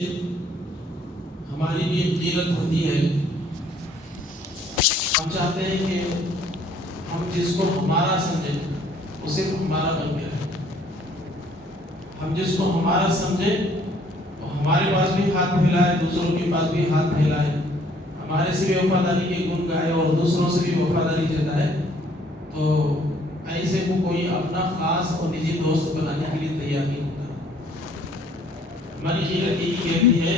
ہماری بھی ایک غیرت ہوتی ہے. ہم چاہتے ہیں کہ ہم جس کو ہمارا سمجھیں وہ صرف ہمارا بن کے رہے. ہم جس کو ہمارا سمجھیں وہ ہمارے پاس بھی ہاتھ پھیلائے, دوسروں کے پاس بھی ہاتھ پھیلائے, ہمارے سے بھی وفاداری کے گن گائے اور دوسروں سے بھی وفاداری جتائے. تو ایسے کو کوئی اپنا خاص اور نجی دوست بنانے کے لیے تیار نہیں ہوتا. ہماری غیرت یہی کہتی ہے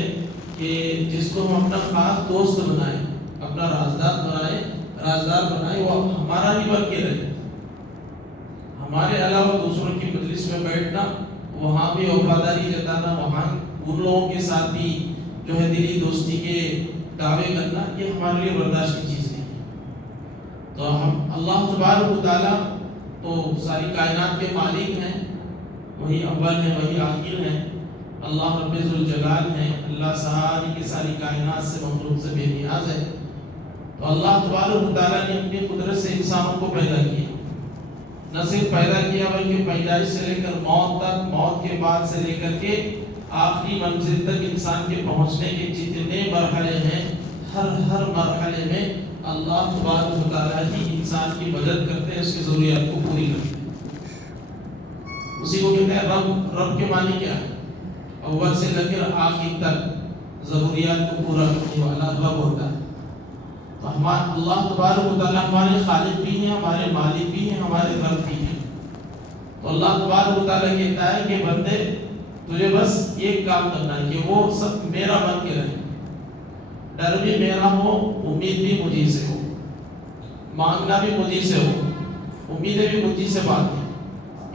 کہ جس کو ہم اپنا خاص دوست بنائیں, اپنا رازدار بنائیں, وہ ہمارا ہی بن کے رہے. ہمارے علاوہ دوسروں کی مجلس میں بیٹھنا, وہاں بھی وفاداری جتانا, وہاں ان لوگوں کے ساتھ بھی جو ہے دلی دوستی کے دعوے کرنا, یہ ہمارے لیے برداشت کی چیز نہیں ہے. تو ہم اللہ تبارک و تعالیٰ تو ساری کائنات کے مالک ہیں, وہی اول ہیں, وہی آخر ہیں. اللہ رب ذوالجلال ہیں, اللہ ساری کی ساری کائنات سے مخلوق سے بے نیاز ہے. تو اللہ تبارک و تعالیٰ نے اپنی قدرت سے انسانوں کو پیدا کیا. نہ صرف پیدا کیا بلکہ پیدائش سے لے کر موت تک, موت کے بعد سے لے کر کے آخری منزل تک انسان کے پہنچنے کے جتنے مرحلے ہیں, ہر مرحلے میں اللہ تبارک و تعالیٰ ہی انسان کی مدد کرتے ہیں, اس کی ضروریات کو پوری کرتے ہیں. اسی کو کہتے ہیں رب. رب کے معنی کیا ہے؟ اول سے لے کر آخر تک ضروریات کو پورا کرنے والا رب ہوتا ہے. تو اللہ تبارک و تعالیٰ ہمارے خالق بھی ہیں, ہمارے مالک بھی ہیں, ہمارے رب بھی ہیں. تو اللہ تبارک و تعالیٰ کہتا ہے کہ بندے تجھے بس ایک کام کرنا ہے کہ وہ سب میرا بن کے رہے. ڈر بھی میرا ہو, امید بھی مجھے سے ہو, مانگنا بھی مجھے سے ہو, امیدیں بھی مجھے سے بات ہے,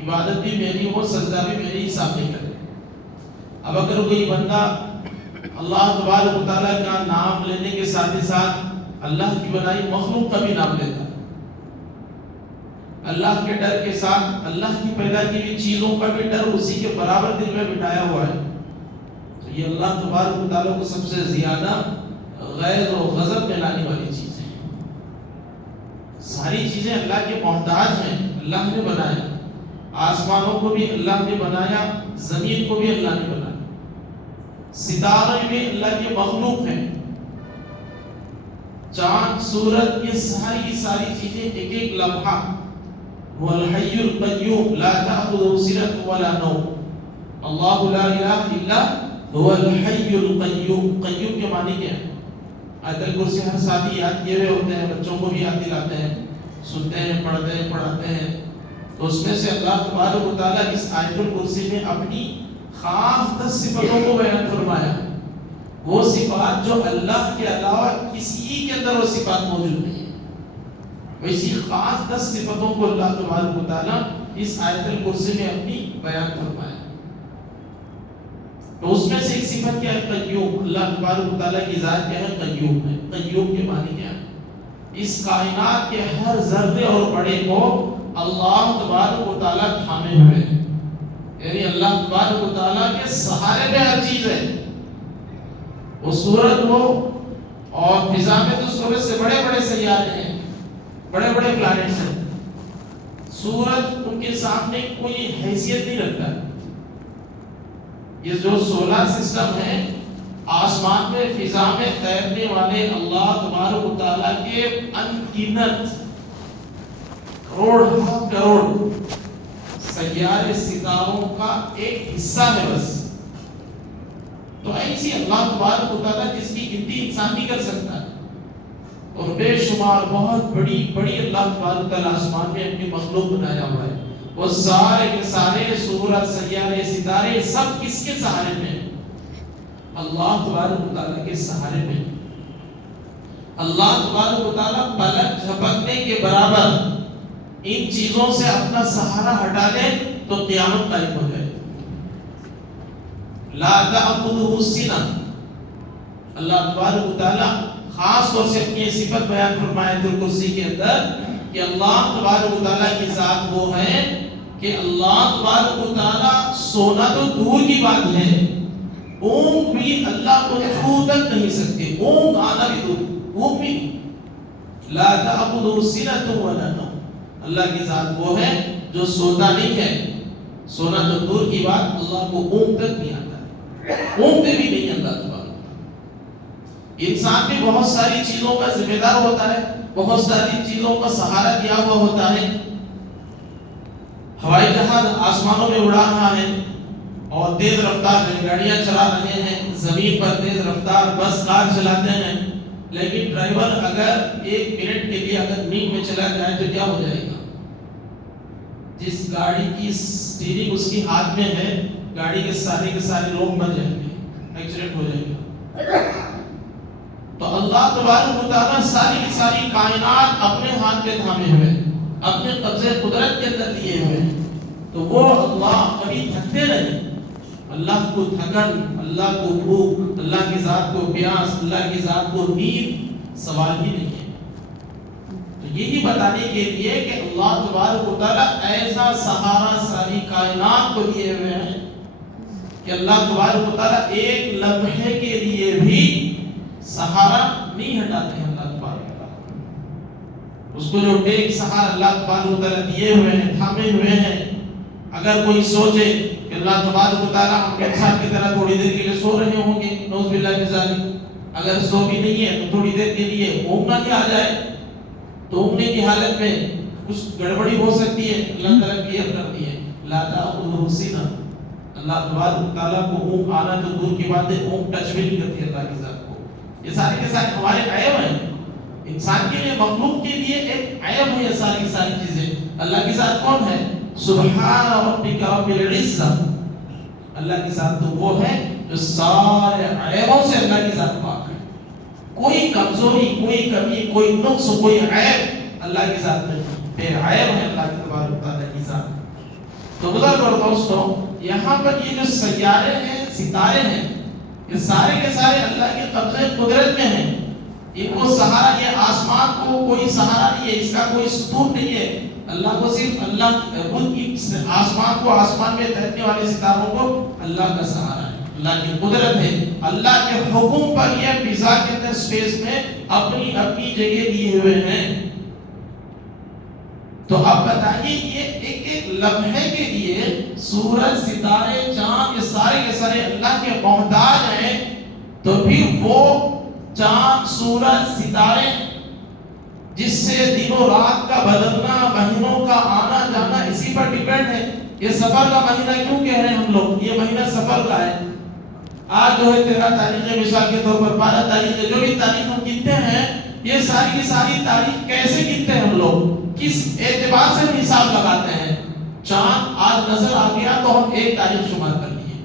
عبادت بھی میری ہو, سجدہ بھی میرے ہی سامنے کرے. اب اگر کوئی بندہ اللہ تبارک و تعالیٰ کا نام لینے کے ساتھ ہی ساتھ اللہ کی بنائی مخلوق کا بھی نام لیتا ہے, اللہ کے ڈر کے ساتھ اللہ کی پیدا کی ہوئی چیزوں کا بھی ڈر اسی کے برابر دل میں بٹھایا ہوا ہے, تو یہ اللہ تبارک و تعالیٰ کو سب سے زیادہ غیظ و غضب میں لانے والی چیز ہے. ساری چیزیں اللہ کے محتاج ہیں, اللہ نے بنایا. آسمانوں کو بھی اللہ نے بنایا, زمین کو بھی اللہ نے بنایا, ستارے بھی اللہ کے مخلوق ہیں, چاند سورج, یہ ساری چیزیں ایک ایک لمحہ. هو الحي القيوم لا تأخذه سنة ولا نوم, اللہ لا الہ الا هو الحي القيوم. قیوم کے معنی کیا ہے؟ آیت الکرسی ہر ساتھی یاد کیے ہوئے ہوتے ہیں, بچوں کو بھی یاد دلاتے ہیں, سنتے ہیں, پڑھتے ہیں, پڑھاتے ہیں. تو اس میں سے اللہ تبارک و تعالیٰ اس آیت الکرسی میں اپنی خاص 10 صفتوں کو بیان فرمایا. وہ صفات جو اللہ کے علاوہ کسی کے اندر وہ صفات موجود نہیں ہے, ویسی خاص 10 صفتوں کو اللہ تبارک و تعالیٰ اس آیت الکرسی میں اپنی بیان فرمایا. تو اس میں سے ایک صفت کیا ہے؟ قیوم. اللہ تبارک و تعالیٰ کی ذات کیا ہے؟ قیوم ہے. قیوم کے معنی کیا ہے؟ اس کائنات کے ہر ذرے اور بڑے کو اللہ تبارک و تعالیٰ تھامے ہوئے ہیں, یعنی اللہ تبارک و تعالیٰ کے سہارے میں ہر چیز ہے. وہ سورج ہو, اور فضا میں تو سورج سے بڑے بڑے سیارے ہیں, بڑے بڑے پلانٹس ہیں. سورج ان کے سامنے کوئی حیثیت نہیں رکھتا. یہ جو سولر سسٹم ہے, آسمان میں فضا میں تیرنے والے اللہ تبارک و تعالیٰ کے انگنت کروڑ سیارے ستاروں کا ایک حصہ ہے بس. تو ایسی اللہ تبارک و تعالیٰ جس کی گنتی انسان نہیں کر سکتا, اور بے شمار بہت بڑی بڑی اللہ تبارک و تعالیٰ آسمان میں اپنی مخلوق بنایا ہوا ہے. وہ سارے کے سارے سورج, سیارے, ستارے سب کس کے سہارے میں؟ اللہ تبارک و تعالیٰ کے سہارے میں. اللہ تبارک و تعالیٰ پلک جھپکنے کے برابر ان چیزوں سے اپنا سہارا ہٹا دے تو قیامت قائم ہو جائے. لا تأخذه سنة. اللہ تبارک و تعالیٰ خاص طور سے اپنی صفت بیان فرمائے آیت الکرسی کے اندر کہ اللہ تبارک و تعالیٰ کی ذات وہ ہے کہ اللہ تبارک و تعالیٰ سونا تو دور کی بات ہے, اونگ بھی اللہ کو چھو تک نہیں سکتے, اونگ آنا بھی دور, اونگ بھی نہیں. لا تأخذه سنة ولا نوم. اللہ کی ذات وہ ہے جو سوتا نہیں ہے, سونا تو دور کی بات, اللہ کو اونگ تک نہیں آتا ہے. اونگتے بھی نہیں اللہ تبارک۔ انسان بھی بہت ساری چیزوں کا ذمہ دار ہوتا ہے، بہت ساری چیزوں کا سہارا دیا ہوا ہوتا ہے۔ ہوائی جہاز آسمانوں میں اڑا رہا ہے اور تیز رفتار گاڑیاں چلا رہے ہیں، زمین پر تیز رفتار بس کار چلاتے ہیں، لیکن ڈرائیور اگر 1 منٹ کے لیے اگر نیند میں چلا جائے تو کیا ہو جائے گا؟ جس گاڑی کی اسٹیئرنگ اس کی ہاتھ میں ہے، گاڑی کے سارے لوگ مر جائیں گے، ایکسیڈنٹ ہو جائے گا۔ تو اللہ تبارک و تعالیٰ ساری کی ساری کائنات اپنے ہاتھ میں تھامے ہوئے، اپنے قبضے قدرت کے اندر لیے ہوئے، تو وہ اللہ کبھی تھکتے نہیں۔ اللہ کو تھکن، اللہ کو بھوک، اللہ کی ذات کو پیاس، اللہ کی ذات کو نیند سوال ہی نہیں ہے۔ تو یہی بتانے کے لیے کہ اللہ تبارک و تعالیٰ ایسا سہارا ساری کائنات کو دیے ہوئے ہیں کہ اللہ تبارک و تعالیٰ ایک لمحے کے لیے بھی سہارا نہیں ہٹاتے ہیں۔ اللہ تبارک و تعالیٰ اس کو جو ٹیک سہارا اللہ تبارک و تعالیٰ دیے ہوئے ہیں، تھامے ہوئے ہیں، اگر کوئی سوچے کہ اللہ تبارک و تعالیٰ ہم انسان کی طرح تھوڑی دیر کے لیے سو رہے ہوں گے، نعوذ باللہ من ذالک، اگر سو بھی نہیں ہے تو تھوڑی دیر کے لیے اونگنا ہی آ جائے تو اونگنے کی حالت میں کچھ گڑبڑی ہو سکتی ہے، اللہ تعالیٰ کلیئر کرتی ہے لا تأخذہ سنہ، اللہ تبارک و تعالیٰ کو اونگ آنا تو دور کی بات ہے، اونگ ٹچ بھی نہیں کرتی اللہ کی ذات کو۔ یہ سارے کے سارے ہمارے عیب ہیں، انسان کے لیے، مخلوق کے لیے ایک عیب ہے یہ ساری کی ساری چیزیں۔ اللہ کی ذات کون ہے؟ سبحان ربک رب العزہ، اللہ کی ذات تو وہ ہے جو سارے عیبوں سے اللہ کی ذات پاک ہے، کوئی کمزوری، کوئی کمی، کوئی نقص، کوئی عیب اللہ کی ذات میں بے عیب ہے اللہ تبارک و تعالیٰ کی ذات۔ تو بزرگ اور دوستوں، یہاں پر یہ جو سیارے ہیں، ستارے ہیں، یہ سارے کے سارے اللہ کے قبضے قدرت میں ہیں، ان کو سہارا، یہ آسمان کو کوئی سہارا نہیں ہے، اس کا کوئی ستون نہیں ہے، اللہ کو صرف اللہ آسمان کو، آسمان میں تیرنے والے ستاروں کو اللہ کا سہارا ہے، اللہ کی قدرت ہے، اللہ کے حکم پر یہ فضا کے اندر اسپیس میں اپنی اپنی جگہ دیے ہوئے ہیں۔ تو اب بتائیے یہ ایک ایک لمحے کے لیے سورج، ستارے، چاند، یہ سارے کے سارے اللہ کے محتاج ہیں، تو پھر وہ چاند، سورج، ستارے جس سے دن و رات کا بدلنا، مہینوں کا آنا جانا اسی پر ڈیپینڈ ہے۔ یہ سفر کا مہینہ کیوں کہہ رہے ہیں ہم لوگ؟ یہ مہینہ سفر کا ہے۔ آج جو ہے 13 تاریخ ہے، مثال کے طور پر 12 تاریخ ہے، جو بھی تاریخ ہم گنتے ہیں، یہ ساری کی ساری تاریخ کیسے گنتے ہیں ہم لوگ؟ کس اعتبار سے ہم حساب لگاتے ہیں؟ چاند آج نظر آ گیا تو ہم 1 تاریخ شمار کر لیے۔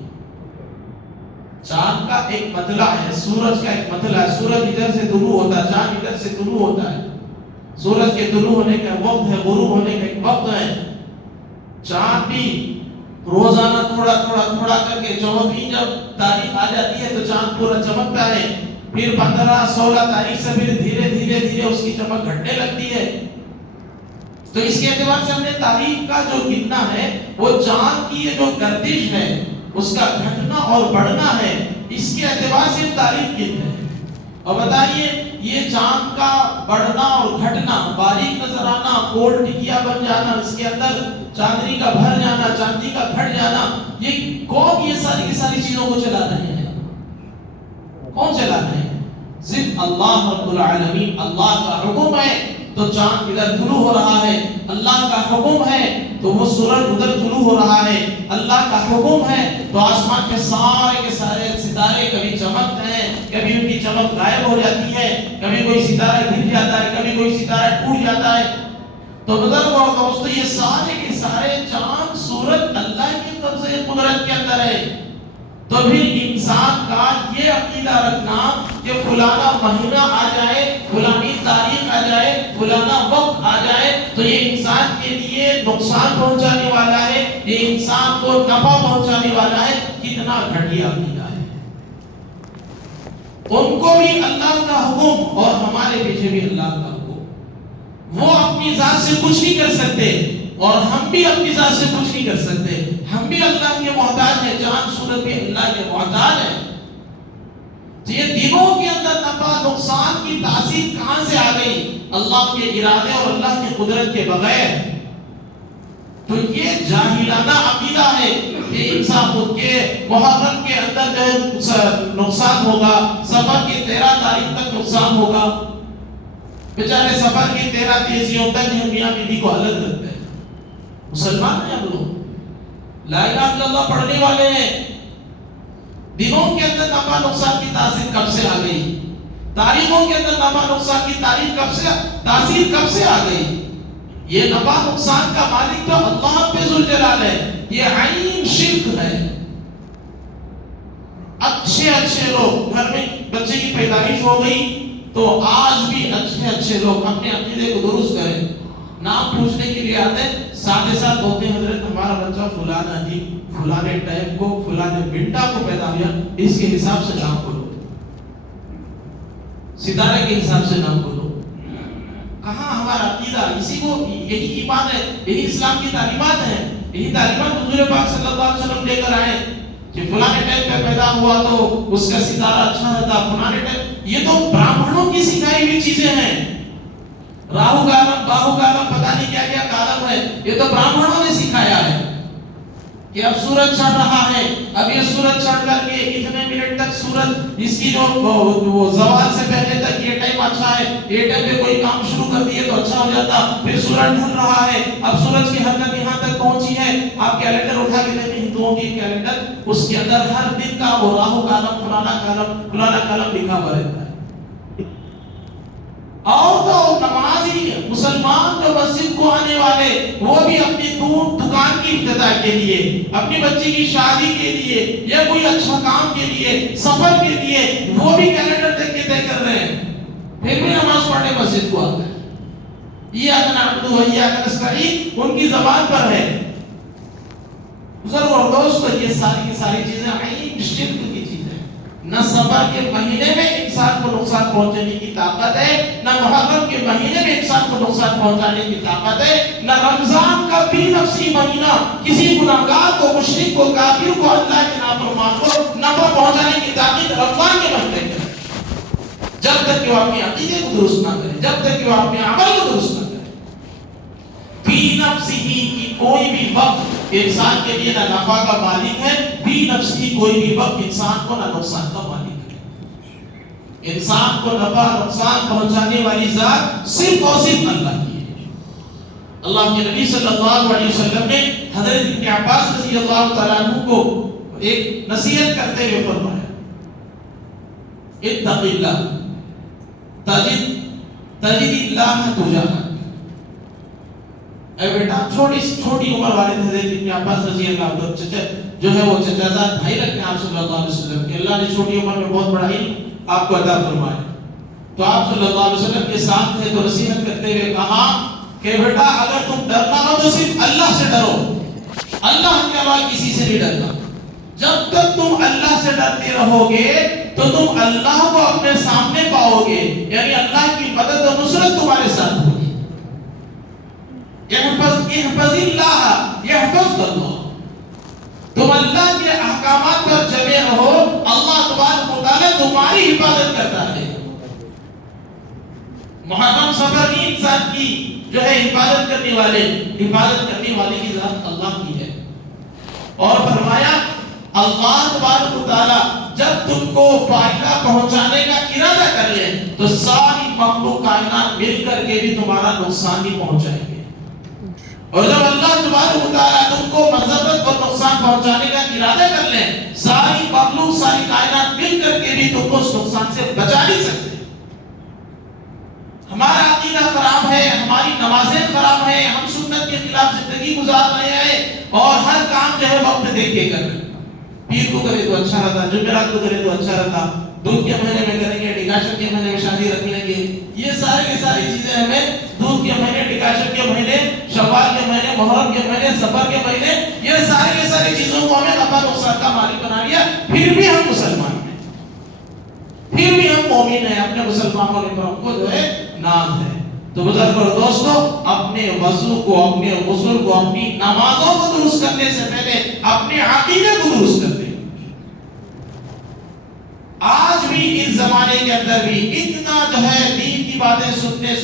چاند کا ایک مطلع ہے، سورج کا ایک مطلع ہے، سورج ادھر سے طلوع ہوتا ہے، چاند ادھر سے طلوع ہوتا ہے، سورج کے طلوع ہونے کا وقت ہے، غروب ہونے کا ایک وقت ہے۔ چاند بھی روزانہ تھوڑا تھوڑا کر کے 14 جب تاریخ آ جاتی ہے تو چاند پورا چمکتا ہے، پھر 15 16 تاریخ سے پھر دھیرے دھیرے اس کی چمک گھٹنے لگتی ہے۔ تو اس کے اعتبار سے ہم نے تاریخ کا جو گننا ہے وہ چاند کی یہ جو گردش ہے اس کا گھٹنا اور بڑھنا ہے، اس کے اعتبار سے تاریخ گنتے ہیں۔ اور بتائیے یہ چاند کا بڑھنا اور گھٹنا، باریک نظر آنا، گول ٹکیا بن جانا، اس کے اندر چاندنی کا بھر جانا، چاندنی کا گھٹ جانا، یہ کون یہ ساری کی ساری چیزوں کو چلا رہے ہیں؟ کون چلا رہے ہیں؟ صرف اللہ رب العالمین۔ اللہ کا حکم ہے تو چاند ادھر طلوع ہو رہا ہے، اللہ کا حکم ہے تو وہ سورج ادھر طلوع ہو رہا ہے، اللہ کا حکم ہے تو آسمان کے سارے ستارے کبھی چمکتے ہیں، کبھی ان کی چمک غائب ہو جاتی ہے، کبھی کوئی ستارہ گر جاتا ہے، کبھی کوئی ستارہ ٹوٹ جاتا ہے۔ تو بزرگ اور دوستو، یہ سارے کے سارے چاند، سورج اللہ کی قبضے قدرت کے اندر ہے۔ تو پھر انسان کا یہ عقیدہ رکھنا کہ فلانا مہینہ آ جائے، فلانی تاریخ آ جائے، فلانا وقت آ جائے تو یہ انسان کے لیے نقصان پہنچانے والا ہے، یہ انسان کو نفع پہنچانے والا ہے، کتنا گھٹیا عقیدہ ہے۔ ان کو بھی اللہ کا حکم اور ہمارے پیچھے بھی اللہ کا حکم، وہ اپنی ذات سے کچھ نہیں کر سکتے اور ہم بھی اپنی ذات سے کچھ نہیں کر سکتے، ہم بھی اللہ کے محتاج ہیں، چاند سورج بھی اللہ کے محتاج ہیں۔ تو یہ دنوں کے اندر نفع نقصان کی تاثیر کہاں سے آ گئی؟ اللہ کے ارادے اور اللہ کی قدرت کے بغیر۔ تو یہ جاہلانہ عقیدہ ہے کہ انسان خود کے محرم کے اندر جو ہے نقصان ہوگا، سفر کی 13 تاریخ تک نقصان ہوگا. بیچارے سفر کی 13 تیزیوں تک ہم میاں بیوی کو الگ رکھتے ہیں. مسلمان ہیں ہم لوگ، لا الہ الا اللہ پڑھنے والے ہیں. دنوں کے اندر نفع نقصان کی تاثیر کب سے آ گئی؟ تاریخوں کے اندر نفع نقصان کی تاریخ کب سے تاثیر کب سے آ گئی؟ یہ نفع نقصان کا مالک تو اللہ پہ ذوالجلال ہے. یہ عین شرک ہے. اچھے لوگ گھر میں بچے کی پیدائش ہو گئی تو آج بھی اچھے لوگ اپنے عقیدے کو درست کریں. نام پوچھنے کے لیے آتے ہیں، ساتھ ہوتے ہیں، حضرت ہمارا بچہ فلانا جی فلانے ٹائم کو فلانے منٹا کو پیدا ہوا، اس کے حساب سے نام بولو، ستارے کے حساب سے نام بولو. کہاں ہمارا عقیدہ؟ اسی کو یہی ایمان ہے، یہی اسلام کی تعلیمات ہیں، یہی تعلیمات حضور پاک صلی اللہ علیہ وسلم لے کر آئے کہ فلانے ٹائم پہ پیدا ہوا تو اس کا ستارہ اچھا رہتا، فلانے ٹائم. یہ تو برہمنوں کی سکھائی ہوئی چیزیں ہیں. راہو کالم باہو کالم پتہ نہیں کیا کیا کالم ہے، یہ تو برہمنوں نے سکھایا ہے کہ اب سورج چڑھ رہا ہے، اب یہ سورج چڑھ کر کے اتنے منٹ تک سورج اس کی جو زوال سے پہلے تک یہ ٹائم اچھا ہے، یہ ٹائم پہ کوئی کام شروع کر دیے تو اچھا ہو جاتا. پھر سورج ڈھل رہا ہے، اب سورج کی حرکت یہاں تک پہنچی ہے، آپ کیلنڈر اٹھا کے دیکھیں ہندوؤں کی کیلنڈر، اس کے اندر ہر دن کا وہ راہو کالم فلانا کالم لکھا ہوا رہتا ہے. اور تو نمازی مسلمان جو مسجد کو آنے والے وہ بھی اپنی دکان کی افتتاح کے لیے، اپنی بچی کی شادی کے لیے یا کوئی اچھا کام کے لیے، سفر کے لیے وہ بھی کیلنڈر دیکھ کے طے کر رہے ہیں، پھر بھی نماز پڑھنے مسجد کو آتے ہیں. ایاک نعبد و ایاک نستعین ان کی زبان پر ہے. بزرگ اور دوستو، یہ ساری کی ساری چیزیں عین شرک کی چیزیں ہیں. نہ سفر کے مہینے میں انسان کو نقصان پہنچانے کی طاقت ہے، نہ محرم کے مہینے میں انسان کو نقصان پہنچانے کی طاقت ہے، نہ رمضان کا بھی نفسی مہینہ کسی گناہگار کو، مشرک کو، کافر کو، اللہ کے نافرمان کو نفع پہنچانے کی طاقت رمضان کے مہینے میں ہے. جب تک کہ وہ اپنے عقیدے کو درست نہ کرے، جب تک کہ وہ اپنے عمل کو درست نہ کرے. فی نفسی کی کوئی بھی وقت انسان کے لیے نہ نفع کا مالک ہے، فی نفسی کوئی بھی وقت انسان کو نہ نقصان کا مالک ہے. انسان کو نفع نقصان پہنچانے والی ذات صرف اور صرف اللہ کی ہے. اللہ کے نبی صلی اللہ علیہ وسلم نے حضرت ابن عباس رضی اللہ تعالیٰ عنہ کو ایک نصیحت کرتے ہوئے فرمایا، اتق اللہ تجد اللہ تجاہک. اے بیٹا، چھوٹی عمر والے حضرت ابن عباس رضی اللہ عنہ جو ہے وہ چچازاد بھائی رکھتے ہیں آپ صلی اللہ علیہ وسلم کہ اللہ نے چھوٹی عمر میں بہت بڑا علم آپ کو عطا فرمایا. تو آپ صلی اللہ علیہ وسلم کے ساتھ تھے تو نصیحت کرتے ہوئے کہا کہ بیٹا اگر تم ڈرنا ہو تو صرف اللہ سے ڈرو، اللہ کے علاوہ کسی سے نہیں ڈرنا. جب تک تم اللہ سے ڈرتے رہو گے تو تم اللہ کو اپنے سامنے پاؤ گے، یعنی اللہ کی مدد و نصرت تمہارے ساتھ ہوگی. احفظ اللہ یحفظک اللہ. تم اللہ کے احکامات پر جمے رہو، اللہ تبارک و تعالی تمہاری حفاظت کرتا ہے. محرم سفر کی انسان کی جو ہے حفاظت کرنے والے کی ذات اللہ کی ہے. اور فرمایا اللہ تبارک و تعالی جب تم کو فائدہ پہنچانے کا ارادہ کر لے تو ساری مخلوق کائنات مل کر کے بھی تمہارا نقصان ہی پہنچائیں گے. اور جب اللہ تبارک و تعالیٰ تم کو مذبت اور نقصان پہنچانے کا ارادہ کر لیں، ساری مخلوق ساری کائنات مل کر کے بھی تم کو اس نقصان سے بچا نہیں سکتے. ہمارا عقیدہ خراب ہے، ہماری نمازیں خراب ہیں، ہم سنت کے خلاف زندگی گزار رہے ہیں اور ہر کام جو ہے وقت دیکھ کے کر رہے ہیں. پیر کو کرے تو اچھا رہتا، جمعرات کو کرے تو اچھا رہتا، دودھ کے مہینے میں کریں گے، ڈکاشن کے مہینے میں شادی رکھ لیں گے. یہ ساری چیزیں ہمیں دودھ کے مہینے، ڈکاشن کے مہینے، شوال کے مہینے، محرم کے مہینے، سفر کے مہینے، یہ ساری چیزوں کو ہمیں نفع نقصان کا مالک بنا لیا. پھر بھی ہم مسلمان ہیں، پھر بھی ہم مومن ہیں، اپنے مسلمانوں پر ہم کو جو ہے ناز ہے. تو بزرگ اور دوستو، اپنے وضو کو، اپنے غسل کو، اپنی نمازوں کو درست کرنے سے پہلے اپنے عقیدے کو درست کرتے. آج بھی اس زمانے کے اندر بھی اتنا جو ہے دین کی باتیں سننے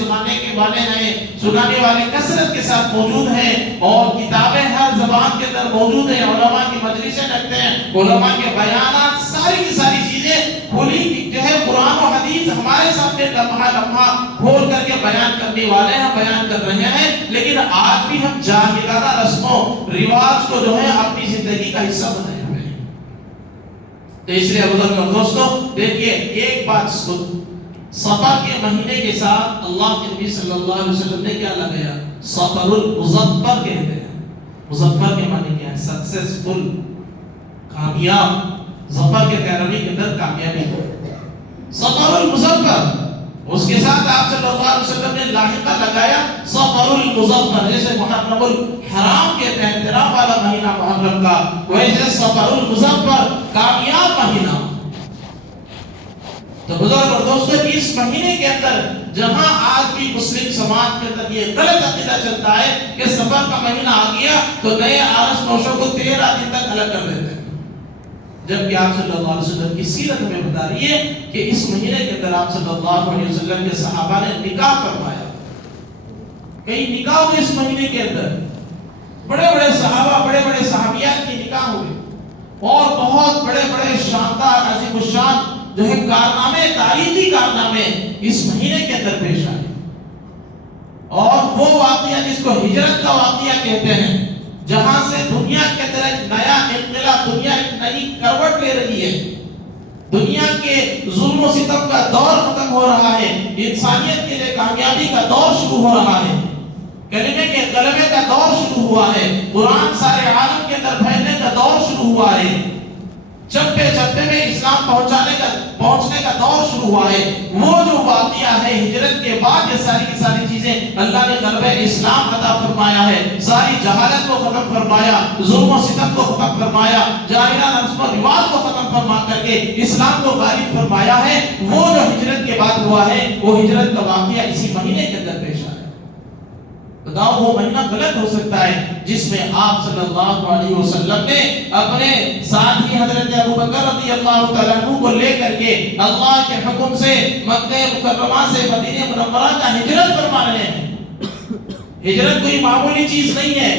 سنانے والے کثرت کے ساتھ موجود ہیں، اور کتابیں ہر زبان کے اندر موجود ہیں، علماء کی مجلسیں رکھتے ہیں، علماء کے بیانات، ساری کی ساری چیزیں کھلی جو ہے قرآن و حدیث ہمارے سامنے لمحہ لمحہ کھول کر کے بیان کرنے والے ہیں، بیان کر رہے ہیں، لیکن آج بھی ہم جاہلانہ رسموں رواج کو جو ہے اپنی زندگی کا حصہ بنائے ہوئے ہیں۔ تو اس لیے بزرگوں اور دوستوں دیکھیے ایک بات صفر کے مہینے کے ساتھ اللہ کے نبی صلی اللہ علیہ وسلم نے کیا لگایا؟ صفر المظفر کہتے ہیں۔ مظفر کے معنی کیا ہے؟ سکسیسفل، کامیاب، ظفر کے عربی کے اندر کامیابی کو صفر المظفر، اس کے ساتھ آپ صلی اللہ علیہ وسلم نے لاحقہ لگایا صفر المظفر، جیسے محرم الحرام کہتے ہیں احترام والا مہینہ محرم کا، ویسے صفر المظفر کامیاب مہینہ۔ تو بزرگ اور دوستو اس مہینے کے اندر جہاں آج بھی مسلم سماج کے اندر یہ غلط عقیدہ چلتا ہے کہ صفر کا مہینہ آ گیا تو نئے آرس نوشوں کو 13 دن تک الگ کر دیتے ہیں، جبکہ آپ صلی اللہ علیہ وسلم کی سیرت ہمیں بتا رہی ہے کہ اس مہینے کے اندر آپ صلی اللہ علیہ وسلم کے صحابہ نے نکاح فرمایا، کئی نکاح ہوئے اس مہینے کے اندر، بڑے بڑے صحابہ بڑے بڑے صحابیات کی نکاح ہوئے، اور بہت بڑے بڑے شاندار عظیم الشان جو ہے کارنامے، تاریخی کارنامے اس مہینے کے اندر پیش آئے، اور وہ واقعہ جس کو ہجرت کا واقعہ کہتے ہیں، جہاں سے دنیا کے اندر ایک نیا انقلاب، دنیا ایک نئی کروٹ لے رہی ہے، دنیا کے ظلم و ستم کا دور ختم ہو رہا ہے، انسانیت کے لیے کامیابی کا دور شروع ہو رہا ہے، کلمے کے غلبے کا دور شروع ہوا ہے، قرآن سارے عالم کے اندر پھیلنے کا دور شروع ہوا ہے، چپے چپے میں اسلام پہنچنے کا دور شروع ہوا ہے۔ وہ جو واقعہ ہے ہجرت کے بعد، یہ ساری کی ساری چیزیں اللہ نے غلبہ اسلام عطا فرمایا ہے، ساری جہالت کو ختم فرمایا، ظلم و ستم کو ختم فرمایا، جاہلانہ رسم و رواج کو ختم فرما کر کے اسلام کو غالب فرمایا ہے۔ وہ جو ہجرت کے بعد ہوا ہے وہ ہجرت کا واقعہ اسی مہینے کے اندر پیش آیا۔ بتاؤ وہ مہینہ غلط ہو سکتا ہے جس میں آپ صلی اللہ علیہ وسلم نے اپنے ساتھی حضرت ابوبکر رضی اللہ تعالیٰ عنہ کو لے کر کے اللہ کے حکم سے مکہ مکرمہ سے مدینہ منورہ کا ہجرت فرما رہے ہیں۔ ہجرت کوئی معمولی چیز نہیں ہے۔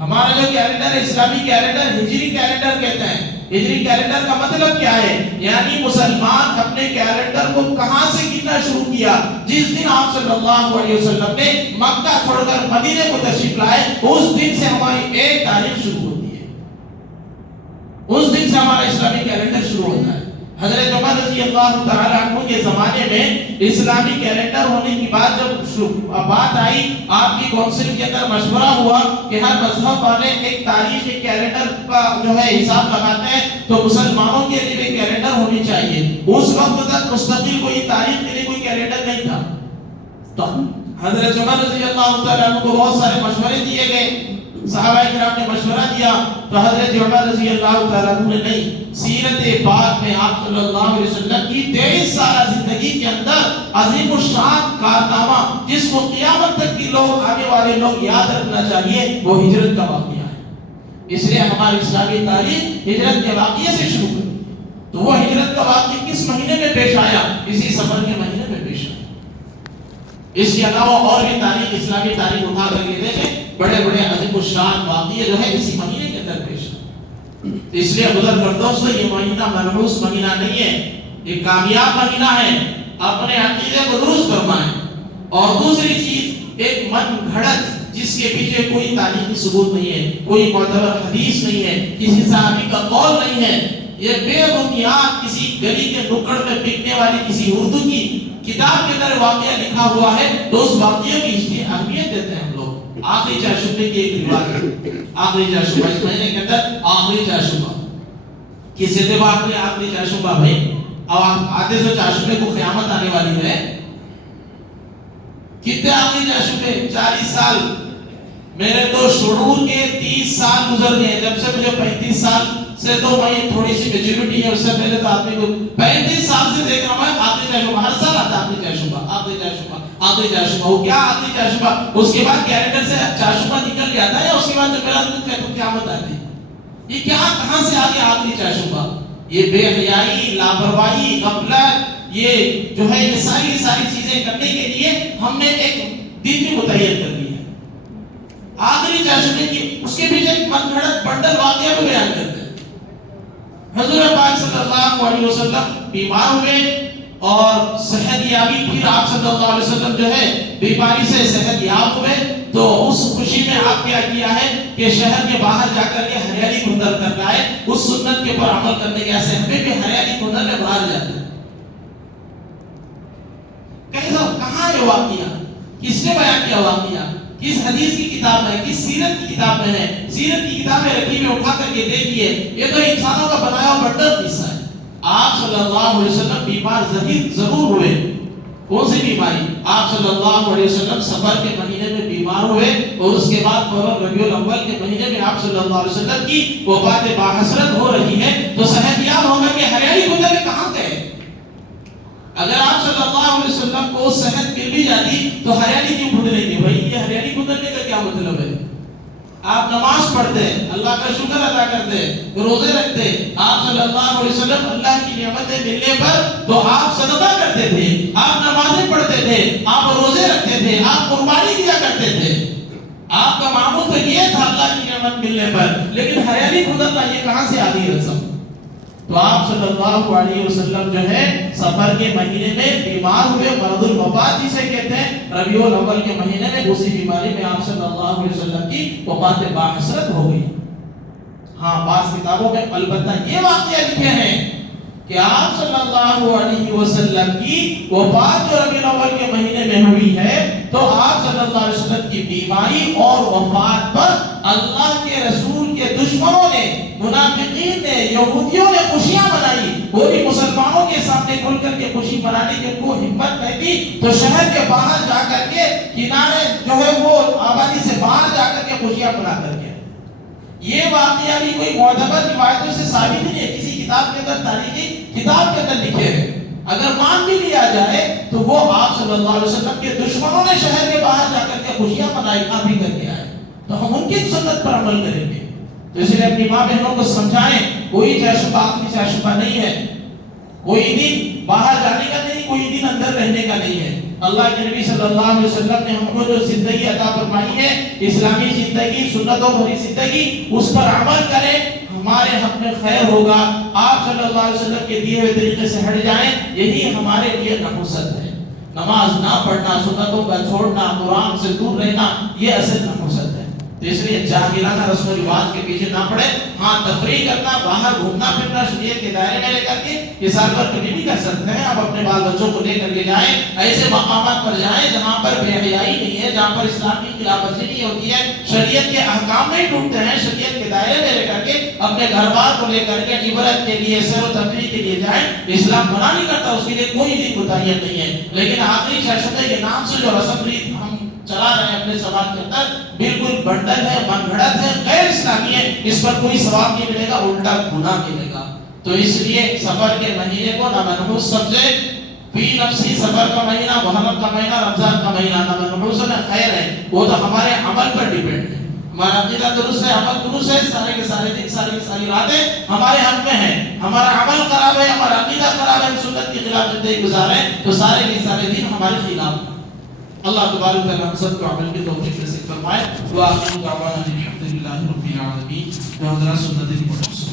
ہمارا جو کیلنڈر ہے اسلامی کیلنڈر ہجری کیلنڈر کہتے ہیں۔ ہجری کیلنڈر کا مطلب کیا ہے؟ یعنی مسلمان اپنے کیلنڈر کو کہاں سے گننا شروع کیا؟ جس دن آپ صلی اللہ علیہ وسلم نے مکہ چھوڑ کر مدینے کو تشریف لائے، اس دن سے ہماری ایک تاریخ شروع ہوتی ہے، اس دن سے ہمارا اسلامی کیلنڈر شروع ہوتا ہے۔ حضرت عمر رضی اللہ تعالی عنہ کے زمانے میں اسلامی کیلنڈر ہونے کی بات جب بات آئی، آپ کی کونسل کے اندر مشورہ ہوا کہ ہر مذہب والے ایک تاریخ ایک کیلنڈر کا جو ہے حساب لگاتے ہیں، تو مسلمانوں کے لیے بھی کیلنڈر ہونی چاہیے۔ اس وقت تک مستقل کوئی تاریخ کے لیے کوئی کیلنڈر نہیں تھا، تو حضرت عمر رضی اللہ تعالی عنہ کو بہت سارے مشورے دیے گئے، صحابہ کرام نے مشورہ دیا، تو حضرت عمر رضی اللہ تعالیٰ عنہ نے نہیں، سیرت پاک میں آپ صلی اللہ علیہ وسلم کی 23 سالہ زندگی کے اندر عظیم الشان کارنامہ جس کو قیامت تک کی لوگ آنے والے لوگ یاد رکھنا چاہیے، وہ ہجرت کا واقعہ ہے۔ اس لیے ہماری اسلامی تاریخ ہجرت کے واقعے سے شروع ہوئی۔ تو وہ ہجرت کا واقعہ کس مہینے میں پیش آیا؟ اسی صفر کے مہینے میں پیش آیا۔ اس کے علاوہ اور بھی تاریخ، اسلامی تاریخ اٹھا کر کے دیکھیں، بڑے بڑے عظیم الشان واقعے جو ہے اسی مہینے کے اندر پیش آئے۔ اس لیے بزرگ اور دوستو یہ مہینہ منحوس مہینہ نہیں ہے، یہ کامیاب مہینہ ہے۔ اپنے عقیدے کو درست فرمائیں، اور دوسری چیز ایک من گھڑت جس کے پیچھے کوئی تاریخی ثبوت نہیں ہے، کوئی معتبر حدیث نہیں ہے، کسی صحابی کا قول نہیں ہے، یہ بے بنیاد کسی گلی کے نکڑ میں بکنے والی کسی اردو کی کتاب کے اندر واقعہ لکھا ہوا ہے، تو اس واقعے کی اس کی اہمیت دیتے ہیں ہم لوگ۔ آخری چاشبے کی ایک روایت ہے، آخری چاشبہ اس مہینے کے اندر آخری چاشبہ کس اعتبار سے آخری چاشبہ بھائی؟ اب آتے سے چاشبے کو قیامت آنے والی ہے، کتنے آخری چاشبے؟ 40 سال۔ میرے تو شعور کے 30 سال گزر گئے، جب سے مجھے 35 سال سے تو میں تھوڑی سی میچورٹی ہے، اس سے پہلے تو آدمی کو 35 سال سے دیکھ رہا ہوں آخری چاشبہ، ہر سال آتا آخری چاشبہ، آخری چاشبہ، آخری چاشبہ۔ وہ کیا آخری چاشبہ؟ اس کے بعد کیلنڈر سے چاشبہ نکل جاتا ہے، اس کے بعد جب میرا دن قیامت آتی ہے، یہ کیا کہاں سے آ گیا آخری چاشبہ؟ یہ بے حیائی، لاپرواہی، غفلت، یہ جو ہے یہ ساری چیزیں کرنے کے لیے ہم نے ایک دن بھی متعین کر دی ہے. آخری چاشمے کی اس کے پیچھے ایک من گھڑت بنڈل واقعہ بھی بیان کرتے ہیں. حضور پاک صلی اللہ علیہ وسلم بیمار ہوئے اور صحت یابی، پھر آپ صلی اللہ علیہ وسلم جو ہے بیماری سے صحت یاب ہوئے تو اس خوشی میں آپ کیا ہے کہ شہر کے باہر جا کر کے ہریالی کھندر کرنا ہے، اس سنت کے پر عمل کرنے کے. ایسے ہمیں بھی ہریالی کھندر میں باہر جاتے ہیں. کہاں یہ واقعہ، کس نے بیان کیا واقعہ، کس حدیث کی کتاب میں، کس سیرت کی کتاب میں ہے؟ سیرت کی کتابیں رکھی میں اٹھا کر کے دیکھیے، یہ تو انسانوں کا بنایا ہوا بنڈل قصہ ہے. آپ صلی اللہ علیہ وسلم بیمار ضرور ہوئے. کون سی بیماری؟ آپ صلی اللہ علیہ وسلم سفر کے مہینے میں بیمار ہوئے اور اس کے بعد فوراً ربیع الاول کے مہینے میں آپ صلی اللہ علیہ وسلم کی وفات باحسرت ہو رہی ہے. تو صحت یاب ہو کر کے ہریالی کھندر میں کہاں گئے؟ اگر آپ صلی اللہ علیہ وسلم کو صحت مل بھی جاتی تو ہریالی کیوں کھندنے گے بھائی؟ یہ ہریالی کھندنے کا کیا مطلب ہے؟ آپ نماز پڑھتے، اللہ کا شکر ادا کرتے، روزے رکھتے. آپ صلی اللہ علیہ وسلم اللہ کی نعمتیں ملنے پر تو آپ صدقہ کرتے تھے، آپ نمازیں پڑھتے تھے، آپ روزے رکھتے تھے، آپ قربانی دیا کرتے تھے. آپ کا معمول تو یہ تھا اللہ کی نعمت ملنے پر. لیکن ہریالی کھندنا یہ کہاں سے آ گئی رسم؟ تو آپ صلی اللہ علیہ وسلم جو ہے سفر کے مہینے میں بیمار ہوئے، مرض الوفات جسے کہتے ہیں، ربیع الاول کے مہینے میں اسی بیماری میں آپ صلی اللہ علیہ وسلم کی وفات باحسرت ہو گئی. ہاں بعض کتابوں میں البتہ یہ واقعہ لکھے ہیں کہ آپ صلی اللہ علیہ وسلم کی وفات جو ربیع الاول کے مہینے میں ہوئی ہے تو آپ صلی اللہ علیہ وسلم کی بیماری اور وفات پر اللہ کے رسول کے دشمنوں نے، منافقین نے، یہودیوں نے خوشیاں منائی. وہ بھی مسلمانوں کے سامنے کھل کر کے خوشی منانے کی ان کو ہمت نہیں دی تو شہر کے باہر جا کر کے کنارے جو ہے وہ آبادی سے باہر جا کر کے خوشیاں منا کر کے. یہ واقعہ بھی کوئی معتبر روایتوں سے ثابت نہیں ہے، کسی کتاب کے اندر، تاریخی کتاب کے اندر لکھے ہیں. اگر مان بھی لیا جائے تو وہ آپ صلی اللہ علیہ وسلم کے دشمنوں نے شہر کے باہر جا کر کے خوشیاں منائی، آپ بھی کر کے آئے تو ہم ان کی سنت پر عمل کریں گے. تو اس لیے اپنی ماں بہنوں کو سمجھائیں کوئی چاشبہ آخری چاشبہ نہیں ہے، کوئی دن باہر جانے کا نہیں، کوئی دن اندر رہنے کا نہیں ہے. اللہ کے نبی صلی اللہ علیہ وسلم نے ہم کو جو زندگی عطا فرمائی ہے، اسلامی زندگی، سنتوں بھری زندگی، اس پر عمل کریں، ہمارے حق میں خیر ہوگا. آپ صلی اللہ علیہ وسلم کے دیے ہوئے طریقے سے ہٹ جائیں، یہی ہمارے لیے نحوست ہے. نماز نہ پڑھنا، سنتوں کا چھوڑنا، قرآن سے دور رہنا، یہ اصل نحوست ہے. تو اس لیے جاہلانہ رسم و رواج کے پیچھے نہ پڑے. ہاں تفریح کرنا، باہر گھومنا پھرنا شریعت کے دائرے میں لے کر کے یہ سال بھر کبھی بھی کر سکتے ہیں. آپ اپنے بال بچوں کو لے کر کے جائیں، ایسے مقامات پر جائیں جہاں پر بے حیائی نہیں ہے، جہاں پر اسلام کی خلاف ورزی نہیں ہوتی ہے، شریعت کے احکام نہیں ٹوٹتے ہیں. شریعت کے دائرے میں لے کر کے اپنے گھر بار کو لے کر کے عبرت کے لیے، سیر و تفریح کے لیے جائیں. اسلام منع نہیں کرتا، اس کے لیے کوئی بھی متعین نہیں ہے. لیکن آخری چاشمے کے نام سے جو رسم ریت ہم چلا رہے ہیں اپنے سماج کے اندر، بالکل بنڈل ہے، من گھڑت ہے، غیر اسلامی ہے. اس پر کوئی ثواب نہیں ملے گا، الٹا گناہ ملے گا. تو اس لیے سفر کے مہینے کو نہ منحوس سمجھے. فی نفسی سفر کا مہینہ، محرم کا مہینہ، رمضان کا مہینہ نہ منحوس ہے، خیر ہے. وہ تو ہمارے عمل پر ڈیپینڈ ہے. ہمارا عقیدہ درست ہے، عمل درست ہے، سارے کے سارے دن، ساری کی ساری راتیں ہمارے حق میں ہیں. ہمارا عمل خراب ہے، ہمارا عقیدہ خراب ہے، سنت کے خلاف زندگی گزارے تو سارے کے سارے دن ہمارے خلاف ہیں. اللہ تبارک و تعالی ہم سب کو عمل کی توفیق نصیب فرمائے. وآخر دعوانا الحمدللہ رب العالمین. سنت